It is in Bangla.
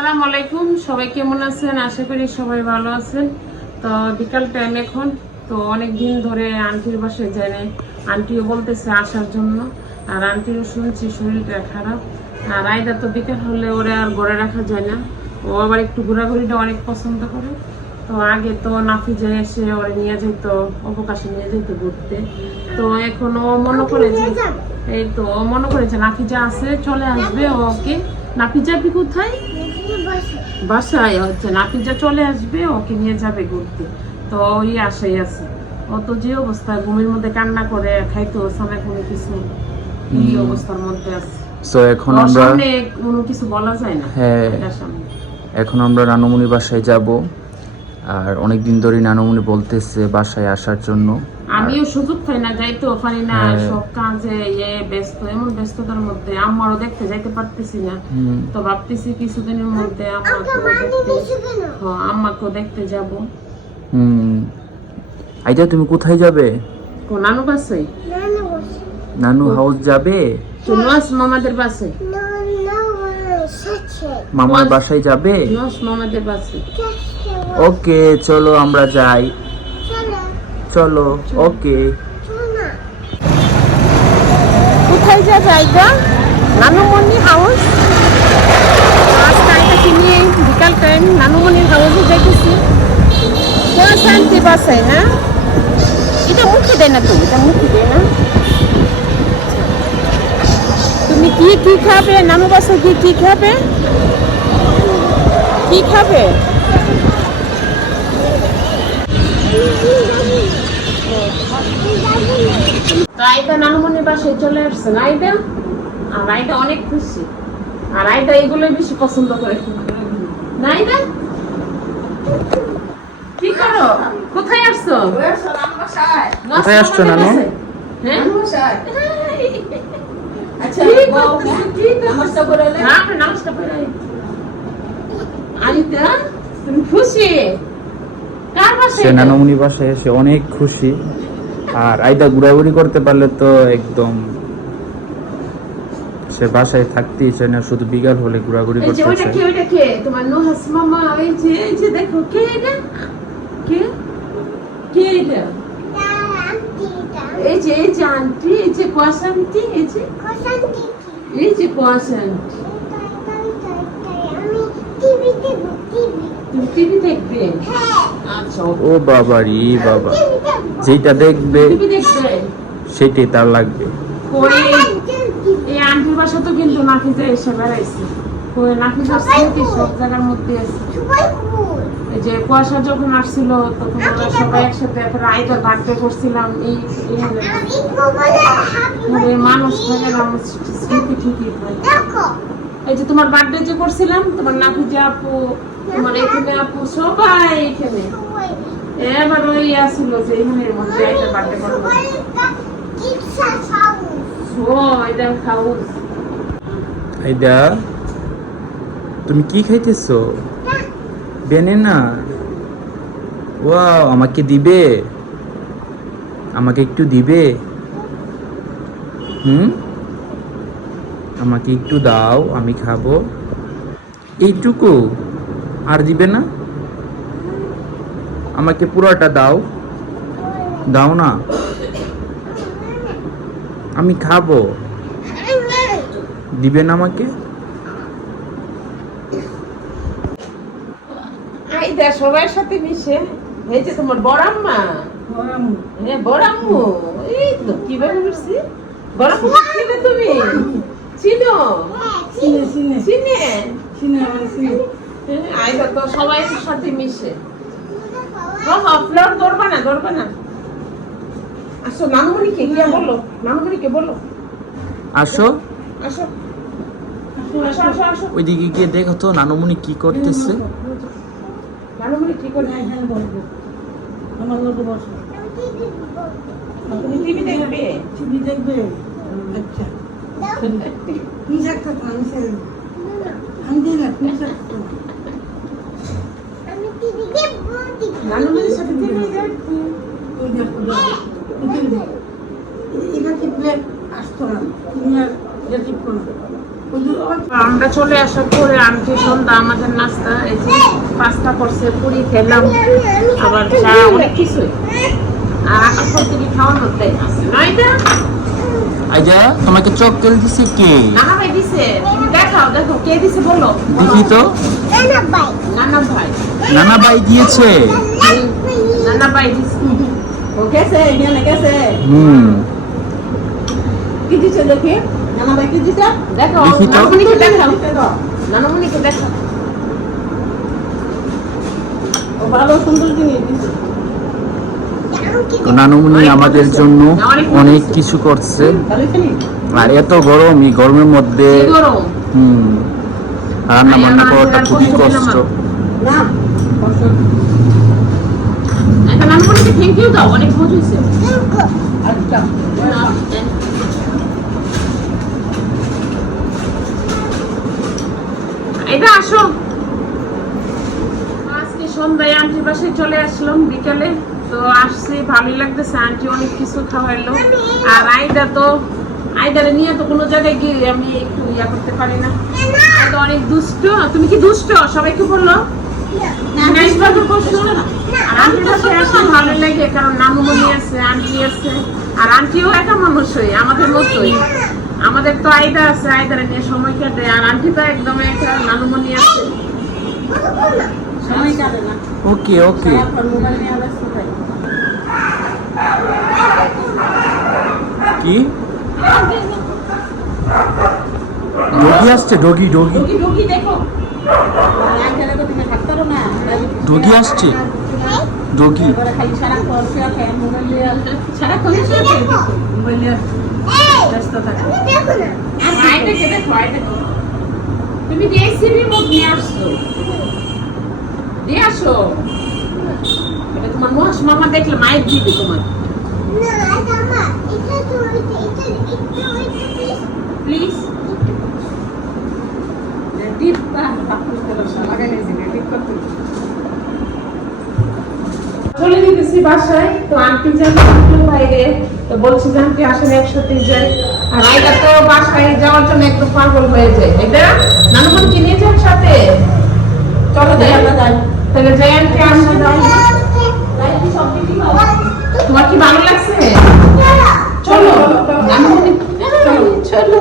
আসসালামু আলাইকুম, সবাই কেমন আছেন? আশা করি সবাই ভালো আছেন। তো বিকাল টাইম এখন, তো অনেক দিন ধরে আন্টির বাসায় যাই নাই। আন্টিও বলতেছে আসার জন্য, আর আন্টিও শুনছি শরীরটা খারাপ। আর আইদা তো বিকাল হলে ওরা আর ঘরে রাখা যায় না, ও আবার একটু ঘোরাঘুরিটা অনেক পছন্দ করে। তো আগে তো নাফিজা এসে ওরা নিয়ে যেত, অবকাশে নিয়ে যেত ঘুরতে। তো এখন ও মনে করে যে এই তো ও মনে করে যে নাফিজা আছে, চলে আসবে ওকে। নাফিজা কি কোথায়? বাসায় হচ্ছে, নাফিজা চলে আসবে, ওকে নিয়ে যাবে ঘুরতে। তো ওই আশাই আছে। ও তো যে অবস্থা, ঘুমের মধ্যে কান্না করে, খাইতে হচ্ছে না কোনো কিছু, এই অবস্থার মধ্যে আছে। তো এখন আমরা সামনে কোনো কিছু বলা যায় না। হ্যাঁ, এখন আমরা নানুমনির বাসায় যাব। আর অনেকদিন ধরে নানুমনি বলতেছে বাসায় আসার জন্য। আমিও সুযোগ পাই না, যাইতেও পারি না, সব কাজে ব্যস্ত, এমন ব্যস্ততার মধ্যে আমারও দেখতে যাইতে পারতেছি না। তো ভাবতেছি কিছুদিনের মধ্যে আম্মাকেও দেখতে যাব। আইজা তুমি কোথায় যাবে? নানু বাসায়। নানু হাউস যাবে? মামাদের বাসায়। মামার বাসায় যাবে? মামাদের বাসায়। ওকে, চলো আমরা যাই। চলো, ওকে। কোথায় যা জায়গা? নানুমনি হাউস। আজকে নিয়ে বিকাল টাইম নানুমনির হাউসে যাইতেছি। শান্তি বাসায়, হ্যাঁ এটা মুখে দেয় না, তুমি এটা মুখে দেয় না। তুমি কি খাবে? নানু বাসায় গিয়ে কি খাবে? কি খাবে? তো আইদা নানুমনির বাসায় চলে আসছেন আইদা, আর আইদা অনেক খুশি। আর আইদা এগুলো বেশি পছন্দ করে না। আইদা কি করো? কোথায় আসছো? কোথায় আসছো নানু? হ্যাঁ আচ্ছা, নমস্কার করে আইদা, তুমি খুশি? কার বাসায়? সে নানুমনির বাসায় এসে অনেক খুশি। আর আইদা ঘোরাঘুরি করতে পারলে তো একদম, সে বাসায় থাকতেই চায় না, শুধু বিকাল হলে ঘোরাঘুরি করতে চায়। কে তোমার নুহাস মামা? এই যে দেখো, কে এটা? কে এটা? এই যে আন্টি, এই যে কুয়াশা আন্টি, এই যে কুয়াশা আন্টি। তুমি টিভি দেখবে? আচ্ছা, ও বাবা রে বাবা, যেটা দেখবে সেটাই তার লাগবে। এই আন্টির বাসা তো কিন্তু নাফিজা এসে বেড়াইছে। নাফিজার স্মৃতি সব জায়গার মধ্যে আছে। এই যে কুয়াশা যখন আসছিল তখন আমরা সবাই একসাথে আইদার বার্থডে করছিলাম। এই মানুষ থাকে না, স্মৃতি ঠিকই হয়। এই যে তোমার বার্থডে যে করছিলাম, তোমার নাফিজা আপু, তোমার এখানে আপু, সবাই এখানে। এবার ওই আসছিল যে এখানের মধ্যে আইদার বার্থডে করবো। আইদা, তুমি কি খাইতেছো? বেনানা? ওয়াও, আমাকে দিবে? আমাকে একটু দিবে? আমাকে একটু দাও, আমি খাবো। এইটুকু আর দিবে না? আমাকে পুরোটা দাও, দাও না, আমি খাবো। দিবে না আমাকে? আইদা সবার সাথে মিশে। এই যে তোমার বড় আম্মা, বড় আম্মু, এই তো কিভাবে মিশছি। বড় আম্মু চিনো তুমি? চিনো? আইদা তো সবাই সাথে মিশে। ফ্লোর ধরবা না। আসো, নানুমণিকে গিয়ে বলো, নানুমণিকে বলো আসো। আসো। ওইদিকে গিয়ে দেখো তো নানুমণি কি করতেছে। নানুমণি কি করে? আমার লোকে বসো। তুমি টিভি দেখবে? টিভি দেখবে? আচ্ছা, তুমি থাকতো না, আমি দিই না, তুমি থাকতো। নানুমণির সাথে টিভি দেখবে? এটা টিপলে আসতো না, তুমি আর এটা টিপো না। আমরা চলে আসার পরে আন্টি সন্ধ্যা আমাদের নাস্তা এই যে পাস্তা করছে, পুরি খেলাম, আবার চা, অনেক কিছুই। আর আকাশ থেকে খাওয়ানো আছে নয়টা। আইজা তোমাকে চকলেট দিছে কে? নানা ভাই দিছে। তুমি দেখাও, দেখো কে দিছে বলো। দেখি তো। নানা ভাই। নানা ভাই দিয়েছে। নানা ভাই দিছে। ও গেছে, এখানে গেছে। কি দিছে দেখি? নানা ভাই কি দিছে? দেখো দেখি তো। নানুমণিকে দেখাও, নানুমণিকে দেখাও। ও ভালো সুন্দর জিনিস দিছে। তো নানুমণি আমাদের জন্য অনেক কিছু করছে। ভালো ছিলি? আর এত গরম, এই গরমের মধ্যে কি গরম। রান্না বান্না করাটা খুবই কষ্ট। না, কষ্ট। একটা নানুমণিকে থ্যাংক ইউ দাও, অনেক মজা হয়েছে। আচ্ছা। এটা আসো। আজকে সন্ধ্যায় আন্টির বাসায় চলে আসলাম বিকালে। তো আসছি, ভালোই লাগতেছে, আন্টি অনেক কিছু খাওয়াইলো। আর আইদারে নিয়ে তো কোনো জায়গায় গিয়ে আমি একটু ইয়া করতে পারি না। আইদা অনেক দুষ্ট। তুমি কি দুষ্ট? সবাইকে বললো আন্টির বাসায় আসলে ভালো লাগে, কারণ নানুমণি আছে, আন্টি আছে। আর আন্টিও একা মানুষই, আমাদের মতোই। আমাদের তো আইদা আছে, আইদারে নিয়ে সময় কাটে। আর আন্টি তো একদম একা, নানুমণি আছে। সময় কাটে না। ওকে ওকে। সারাক্ষণ মোবাইল নিয়ে ব্যস্ত থাকে। কি ডগি আসছে? ডগি ডগি ডগি ডগি দেখো। আঙ্কেলের কথা তুমি থাকতে পারো না। ডগি আসছে। ডগি এবারে খালি সারাক্ষণ শুয়ে থাকে, মোবাইল নিয়ে সারাক্ষণ শুয়ে থাকে, মোবাইল নিয়ে ব্যস্ত থাকে। আইদাকে দেখো, আইদাকে। তুমি ডিএসসি রিমোট নিয়ে আসছো, দিয়ে আসো। এটা তোমার মামা দেখলে মায়ের দিবে তোমার। প্লিজ চলে যেতেছি বাসায়। তো আন্টি যাবে বাইরে, তো বলছি যে আন্টি আসেন একসাথে যাই। আর আইটা তো বাসায় যাওয়ার জন্য একটু পাগল হয়ে যায়। এটা নানুমণিকে নিয়ে যান সাথে। চলো যাই, আমরা যাই। তাহলে যাই আন্টি, আসো যাই। তোমার কি ভালো লাগছে? চলো নানুমণি, চলো।